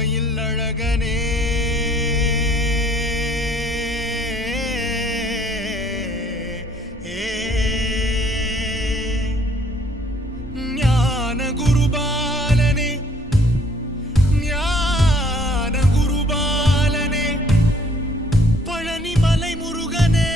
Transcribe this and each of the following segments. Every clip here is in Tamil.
மயில் அழகனே ஞான குருபாலனே ஞான குருபாலனே பழனி மலை முருகனே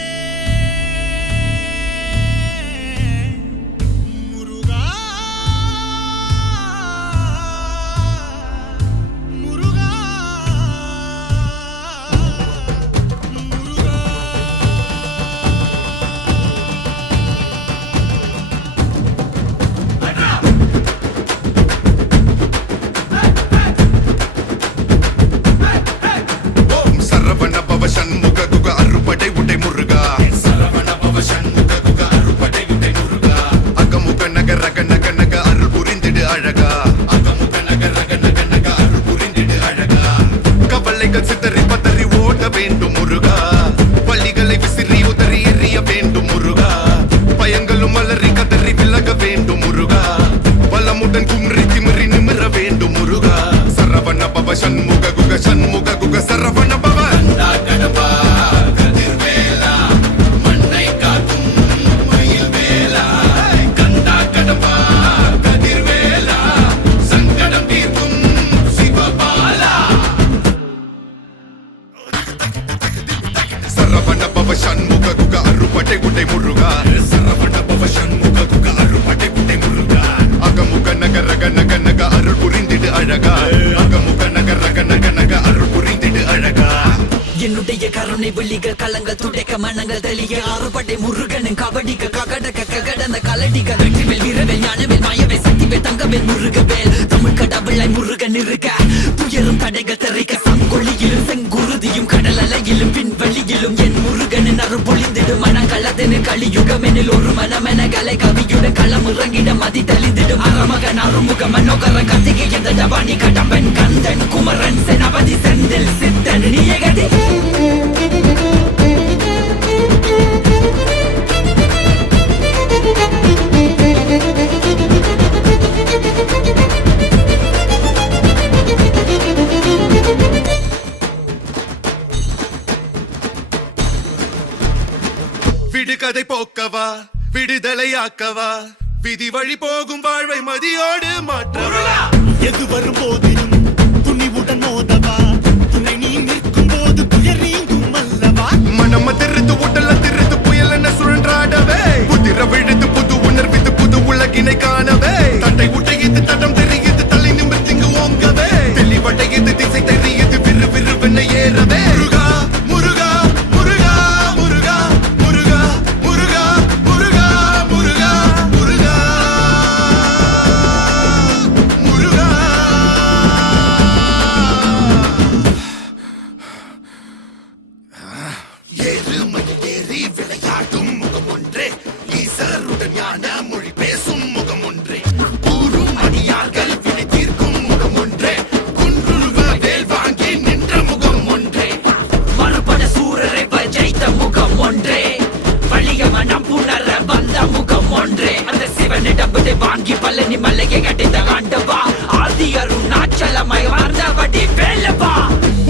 என்னுடைய கருணை விழிகள் கலங்கள் துடைக்க மனங்கள் தெளிய ஆறுபடை முருகனின் கபடிக்க ககடக்க ககடந்த கலடிகள் வெற்றிவேல் வீரவேல் ஞானவேல் மாயவேல் சக்திவேல் தங்கவேல் முருகவேல் தமிழ் கடவுளை முருகன் இருக்க துயரும் தடைகள் தெரிக்க சங்கொழியிலும் செங்குருதியும் கடல் அலையிலும் விண்வெளியிலும் என் முருகனின் அருள் பொழிந்திடும் மனங்களதென கலியுகமெனில் ஒரு மனமென கலை கவியுடன் களம் இறங்கிட மதி தெளிந்திடும் அறமகன் அருமுக மனோகர கத்திகை எந்த டபானி கடம்பன் கந்தன் குமரன் செனபதி செந்தில் சித்தன் நீயகதி விடுகதை போக்கவா விடுதலையாக்கவா விதி வழி போகும் வாழ்வை மதியோடு மாற்றவா எது வரும் போதிலும் துணிவுடன் மோதவா துணை நீ நிற்கும் போது துயர் நீங்கும் அல்லவா மனம் திருத்து உடல திருத்து புயல் என சுழன்றாடவே புதிர விழுது புது உணர்வித்து புது உலகினை காணவே தட்டை உடையது தடம் தெரியுது தலை நிமிர்த்திங்கு ஓங்கவே தெளிவடையது திசை தெரியுது விறு விறுவென ஏறவே முருகா முருகா முருகா முருகா முருகா முருகா முருகா முருகா முருகா முருகா ஏறுமதி ஏறி விளையாடும் முகம் ஒன்றே ஈசருடன் ஞான மொழி பேசும் முகம் ஒன்றே கூறும் அடியார்கள் வினை தீர்க்கும் முகம் ஒன்றே குன்றுருவ வேல் வாங்கி நின்ற முகம் ஒன்றே மறுபட சூரரை ஜெயித்த முகம் ஒன்றே வழிய மனம் புணர வந்த முகம் ஒன்றே அந்த சிவனிடம் விடை வாங்கி பழனி மலையை கட்டித்த ஆண்டவா ஆதி அருணாச்சலமாய் வாழ்ந்தபடி வேலவா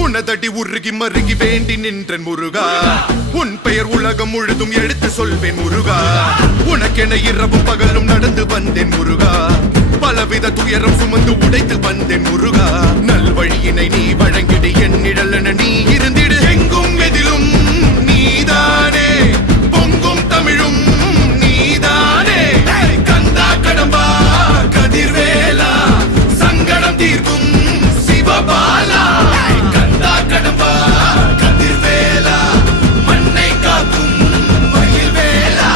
உனதடி உருகி மருகி வேண்டி நின்றன் முருகா உன் பெயர் உலகம் முழுதும் எடுத்து சொல்வேன் முருகா உனக்கென இரவும் பகலும் நடந்து வந்தேன் முருகா பலவித துயரம் சுமந்து உடைத்து வந்தேன் முருகா நல்வழியினை நீ வழங்கிடு என் நிழலென நீ இருந்திடு எங்கும் எதிலும் நீதானே பொங்கும் தமிழும் நீதானே கந்தா கடம்பா கதிர்வேலா சங்கடம் தீர்க்கும் சிவபாலா கடம்பா கதிர்வேலா மண்ணை காக்கும் மயில்வேலா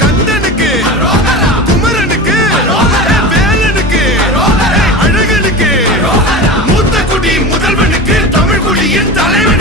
கந்தனுக்கு குமரனுக்கு வேலனுக்கு அழகனுக்கு மூத்த குடி முதல்வனுக்கு தமிழ் குடியின் தலைவர்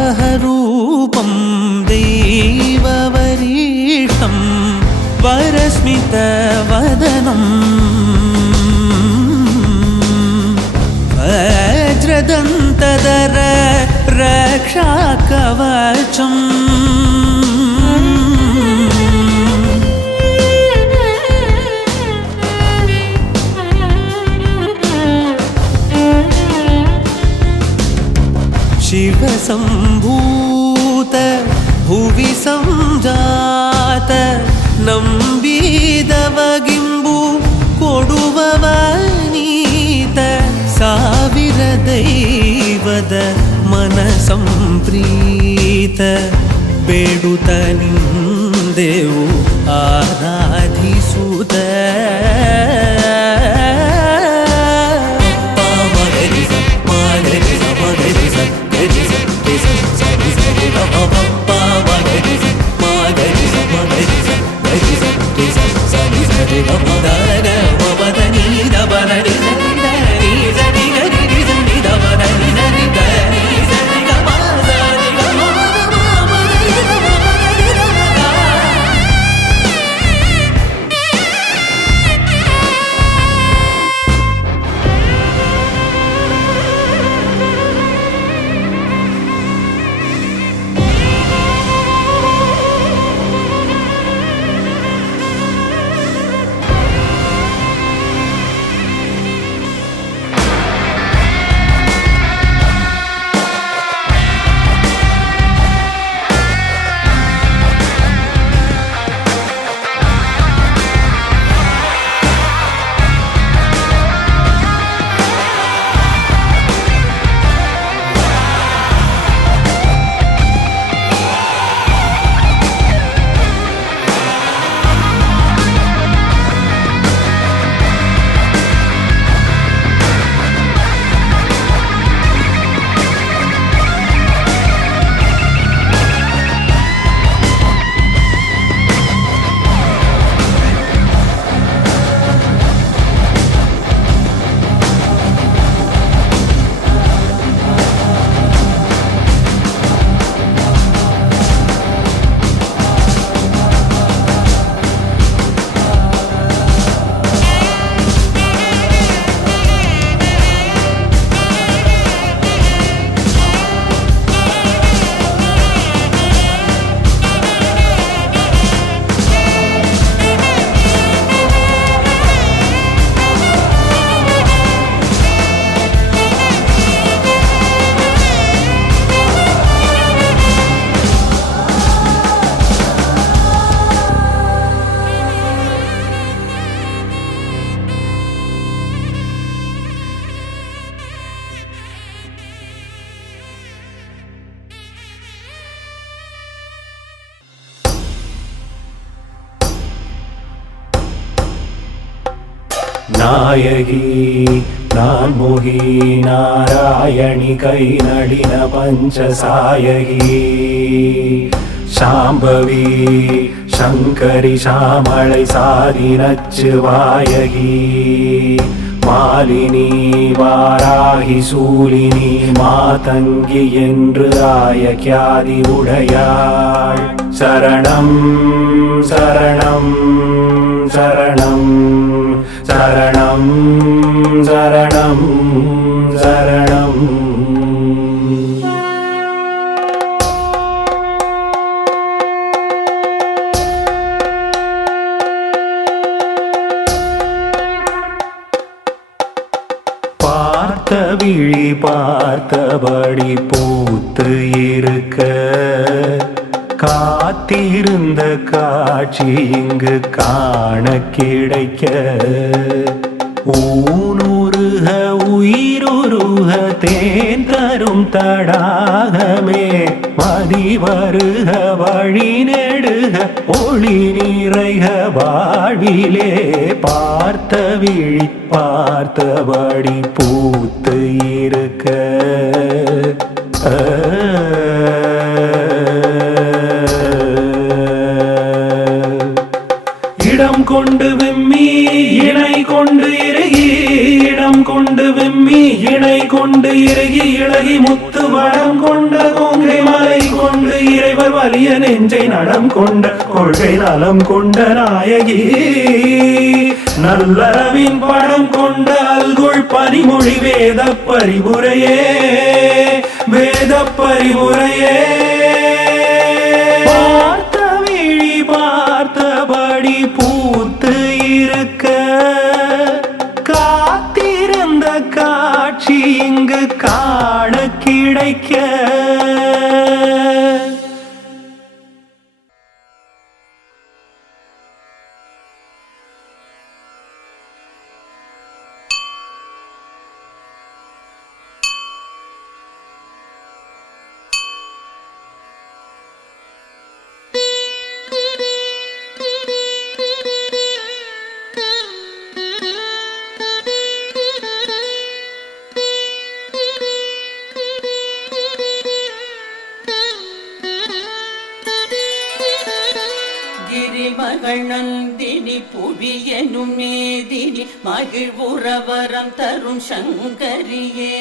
वराहरूपं दैववरीष्ठं वरस्मितवदनं वज्रदन्तधर रक्षाकवचम् शिवसम्भूत भुवि संजात ನಂಬಿದವಗಿಂಬು ಕೊಡುವವನೀತ ಸಾವಿರ ದೈವದ ಮನ ಸಂಪ್ರೀತ ಬೇಡುತ್ತ ನಿಂದೆವು ಆರಾಧಿಸುತ್ತ நாயகி நான்முகி நாராயணி கை நடின பஞ்சசாயகி சாம்பவி சங்கரி சாமளை சாதி நச்சுவாயகி மாலினி வாராகி சூலினி மாதங்கி என்று ஆய கியாதி உடையாள் சரணம் சரணம் சரணம் சரணம் சரணம் சரணம் பார்த்த விழி பார்த்தபடி பூத்து இருக்க காத்திருந்த காட்சி இங்கு காண கிடைக்க ஊனுருக உயிருருக தேன் தரும் தடாகமே மதி வருக வழி நெடுக ஒளி நிறைக வாழ்விலே பார்த்த விழி பார்த்தபடி பூத்து இருக்க இடம் கொண்டு விம்மி இணை கொண்டு இறுகி இடம் கொண்டு விம்மி இணை கொண்டு இறுகி இழகி முத்து வடம் கொண்ட கொங்கை மலை கொண்டு இறைவர் வலிய நெஞ்சை நடம் கொண்ட கொள்கை நலம் கொண்ட நாயகி நல்லறவின் படம் கொண்ட அல்குள் பனிமொழி வேத பரிபுரையே வேத பரிபுரையே பார்த்த விழி பார்த்தபடி பூத்து இருக்க காத்திருந்த காட்சி இங்கு காண கிடைக்க மகள் நந்தினி புவியனும் மேதினி மகிழ்வுறவரம் தரும் சங்கரியே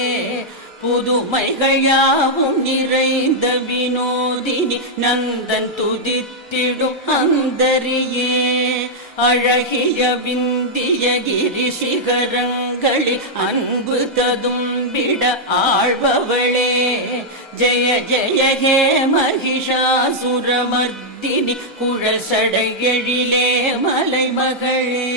புதுமைகள் யாவும் நிறைந்த வினோதினி நந்தன் துதித்திடும் அந்தரியே அழகிய விந்திய கிரி சிகரங்களில் அன்பு ததும்பிட ஆழ்பவளே ஜெய ஜெய ஹே மகிஷாசுரமர்த்தினி குழசடை எழிலே மலைமகளே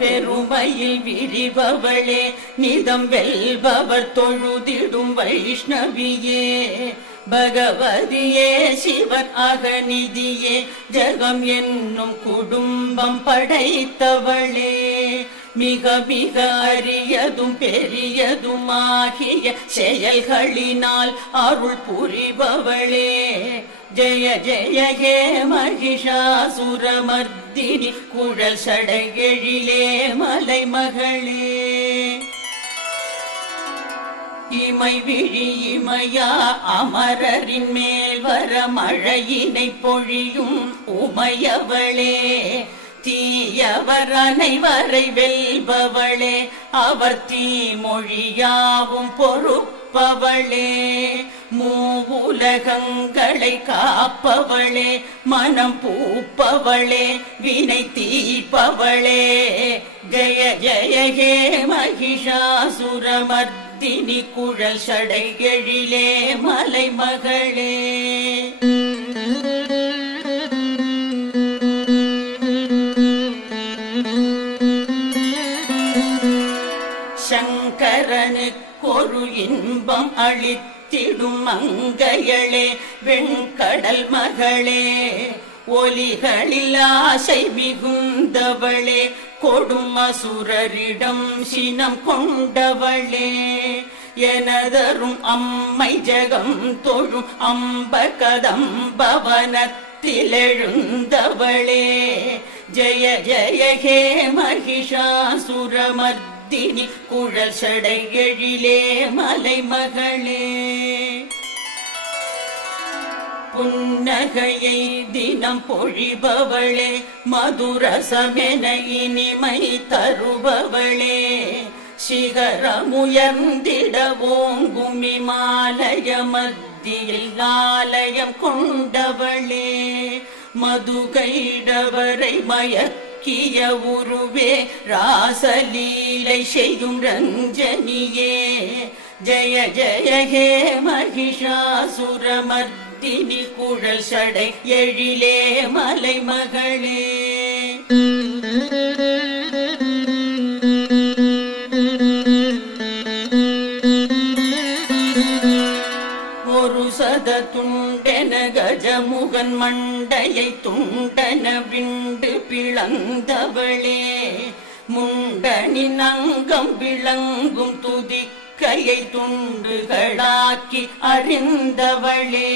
பெருமையில் விரிபவளே நிதம் வெல்பவர் தொழுதிடும் வைஷ்ணவியே பகவதியே சிவன் அகநிதியே ஜகம் என்னும் குடும்பம் படைத்தவளே மிக மிக அரியதும் பெரியதுமாகிய செயல்களினால் அருள் புரிபவளே ஜெய ஜெய ஹே மகிஷாசுரமர்த்தினி குழல் சடையெழிலே மலைமகளே இமை விழி இமையா அமரரின் மேல் வர மழையினை பொழியும் உமையவளே தீயவர் அனைவரை வெல்பவளே அவர் தீமொழியாவும் பொறுப்பவளே மூவுலகங்களை காப்பவளே மனம் பூப்பவளே வினை தீர்ப்பவளே ஜெய ஜெய ஹே மகிஷாசுரமர்த்தினி குழல் சடை எழிலே மலைமகளே சங்கரனுக்கொரு இன்பம் அளித்திடும் மங்கையளே வெண்கடல் மகளே ஒலிகளில் ஆசை மிகுந்தவளே கொடும் அசுரரிடம் சினம் கொண்டவளே எனதரும் அம்மை ஜகம் தொழும் அம்ப கதம்பவனத்திலெழுந்தவளே ஜெய ஜெய ஹே மகிஷாசுரமர்த்தினி குழல் சடை எழிலே மலைமகளே புன்னகையை தினம் பொழிபவளே மதுரசமென இனிமை தருபவளே சிகரமுயர்ந்திட ஓங்கும் இமாலய மத்தியில் ஆலயம் கொண்டவளே மதுகைடவரை மயக்கிய உருவே ராசலீலை செய்யும் ரஞ்சனியே ஜெய ஜெய ஹே மகிஷாசுரமர்த்தினி குழல் சடை எழிலே மலைமகளே ஒரு சத துண்டென கஜமுகன் மண்டையை துண்டன விண்டு பிளந்தவளே முண்டனின் அங்கம் விளங்கும் துதிக்கையை துண்டுகளாக்கி அறிந்தவளே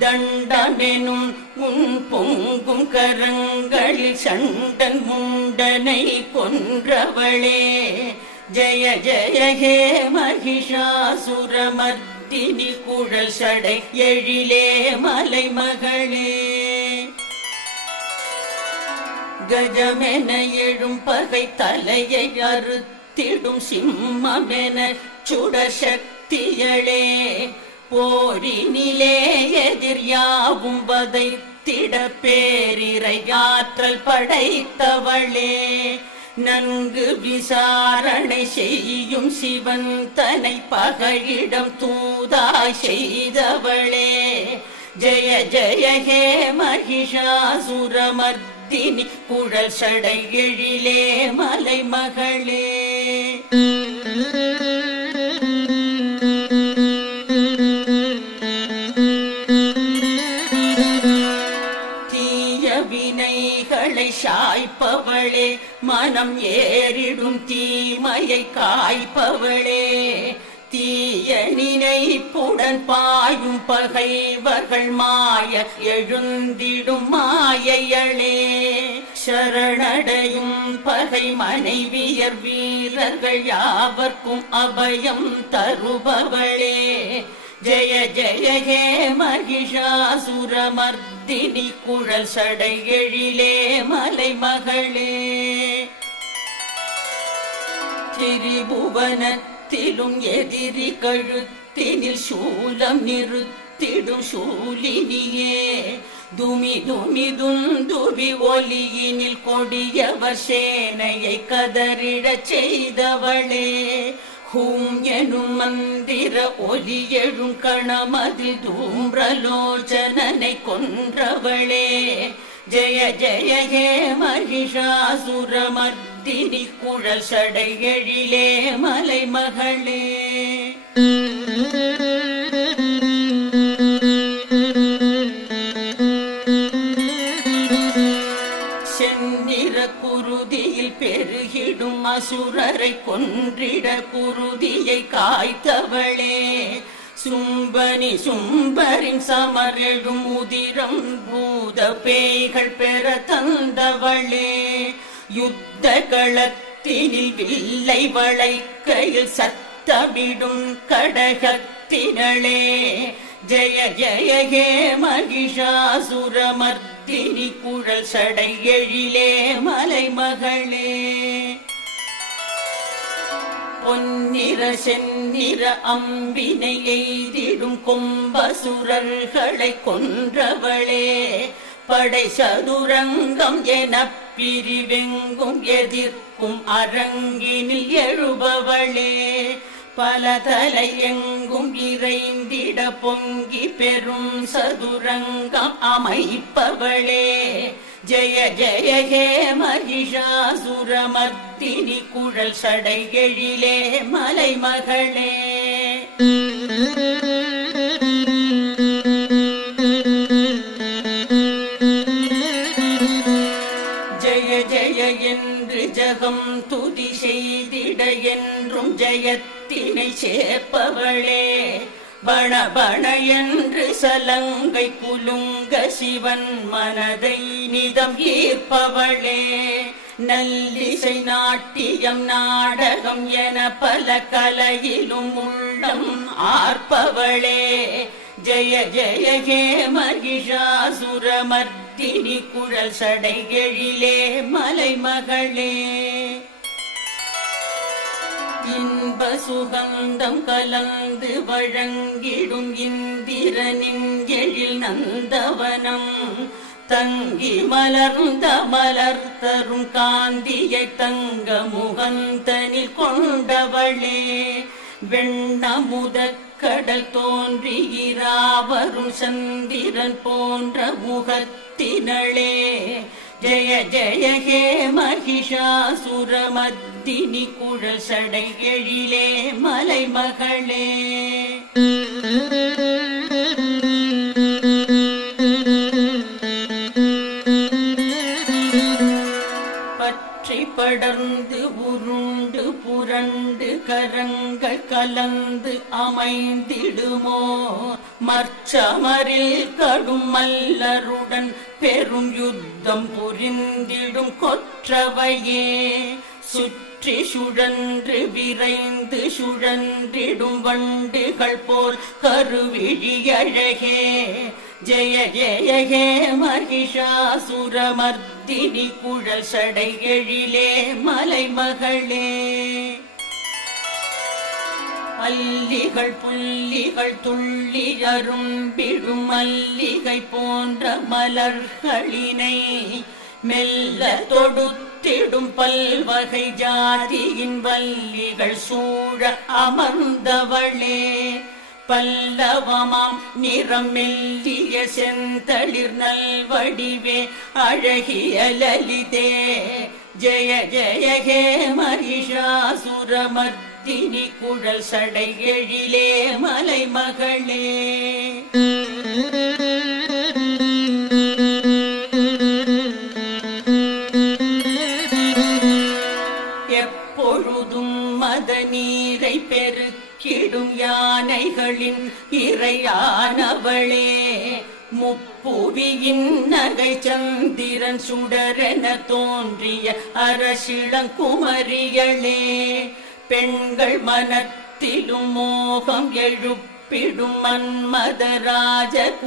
தண்டமெனும் உன் பொங்கும் கரங்களில் சண்டன் முண்டனை கொன்றவளே ஜய ஜய ஹே மகிஷாசுரமர்த்தினி குழல் சடை எழிலே மலைமகளே கஜமென எழும் பகை தலையை அறுத்திடும் சிம்மமென சுடசக்தியளே போரினிலே எதிர் யாவும் வதைத்திட பேரிரையாற்றல் படைத்தவளே நன்கு விசாரணை செய்யும் சிவன் தனை பகையிடம் தூதாய் செய்தவளே ஜய ஜய ஹே மகிஷாசுரமர்த்தினி குழல் சடை எழிலே மலைமகளே வினைகளை சாய்ப்பவளே மனம் ஏறிடும் தீமையை காய்ப்பவளே தீய நினைப்புடன் பாயும் பகைவர்கள் மாய எழுந்திடும் மாயையளே சரணடையும் பகை மனைவியர் வீரர்கள் யாவர்க்கும் அபயம் தருபவளே ஜய ஜய ஹே மகிஷாசுரமர்த்தினி குழல் சடை எழிலே மலைமகளே திரிபுவனத்திலும் எதிரி கழுத்தினில் சூலம் நிறுத்திடும் சூலினியே துமி துமி துந்துபி ஒலியினில் கொடியவர் சேனையை கதறிடச் செய்தவளே ஹூம் எனும் மந்திர ஒலி எழும் கணமது தூம்ரலோச்சனனை கொன்றவளே ஜய ஜய ஹே மகிஷாசுரமர்த்தினி குழல் சடை எழிலே மலைமகளே செந்நிற குருதியில் பெருகிடும் அசுரரை கொன்றிட குருதியை காய்த்தவளே சும்பனி சும்பரின் சமரெழும் உதிரம் பூத பேய்கள் பெற தந்தவளே யுத்த களத்தினில் வில்லை வளைக்கையில் சத்தமிடும் கடகத்தினளே ஜய ஜய ஹே மகிஷாசுரமர்த்தினி குழல் சடை எழிலே மலைமகளே பொன்னிற செந்நிற அம்பினை எய்திடும் கொம்பசுரர்களை கொன்றவளே படை சதுரங்கம் என பிரிவெங்கும் எதிர்க்கும் அரங்கினில் எழுபவளே பல தலை எங்கும் இறைந்திட பொங்கி பெரும் சதுரங்கம் அமைப்பவளே ஜய ஜய ஹே மகிஷாசுரமர்த்தினி குழல் சடை எழிலே மலைமகளே ஜய ஜய என்று ஜகம் துதி செய்திட என்றும் ஜெயத்தினை சேர்ப்பவளே பண பண என்று சலங்கை குலுங்க சிவன் மனதை நிதம் ஈர்ப்பவளே நல்லிசை நாட்டியம் நாடகம் என பல கலையிலும் உள்ளம் ஆர்ப்பவளே ஜய ஜய ஹே மகிஷாசுரமர்த்தினி குழல் சடை எழிலே மலைமகளே இன்ப சுகந்தம் கலந்து வழங்கிடும் இந்திரனின் எழில் நந்தவனம் தங்கி மலர்ந்த மலர் தரும் காந்தியை தங்க முகந்தனில் கொண்டவளே வெண்ணமுத கடல் தோன்றியிராவரும் சந்திரன் போன்ற முகத்தினளே ஜய ஜய ஹே மகிஷாசுரமர்த்தினி குழல் சடை எழிலே மலைமகளே பற்றி படர்ந்து உருண்டு புரண்டு கரங்கள் கலந்து அமைந்திடுமோ மற்சமரில் கடும் மல்லருடன் பெரும் யுத்தம் புரிந்திடும் கொற்றவையே சுற்றி சுழன்று விரைந்து சுழன்றிடும் வண்டுகள் போல் கருவிழி அழகே ஜெய ஜெய ஹே மகிஷாசுரமர்த்தினி குழல் சடை எழிலே மலைமகளே அல்லிகள் புல்லிகள் துள்ளி அரும்பிடும் மல்லிகை போன்ற மலர்களினை மெல்ல தொடுத்திடும் பல்வகை ஜாதியின் வல்லிகள் சூழ அமர்ந்தவளே பல்லவமாம் நிறம் மெல்லிய செந்தளிர் நல்வடிவே அழகிய லலிதே ஜெய ஜெய ஹே மகிஷாசுரமர்த்தினி குழல் சடை எழிலே மலைமகளே எப்பொழுதும் மத நீரை பெருக்கிடும் யானைகளின் இறையானவளே முப்புவியின் நகை சந்திரன் சுடரென தோன்றிய அரசிளங்குமரிகளே பெண்கள் மனத்திலும் மோகம் எழுப்பிடும் மன்மத ராஜகுமாரிகளே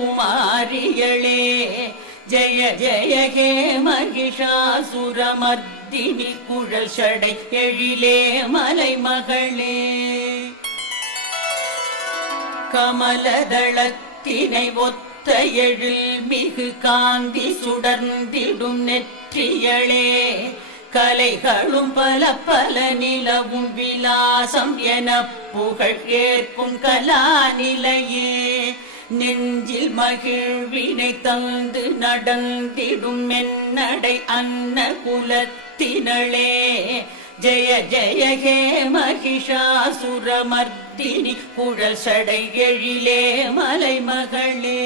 ஜெய ஜெய ஹே மகிஷாசுரமர்த்தினி குழல் சடை எழிலே மலைமகளே கமலதளத்தினை ஒத்த எழில் மிகு காந்தி சுடர்ந்திடும் நெற்றியளே கலைகளும் பல பல நிலவும் விலாசம் என புகழ் ஏற்கும் கலாநிலையே நெஞ்சில் மகிழ்வினை தந்து நடந்திடும் மென்னடை அன்ன குலத்தினளே ஜெய ஜெய ஹே மகிஷாசுரமர்த்தினி குழல் சடை எழிலே மலைமகளே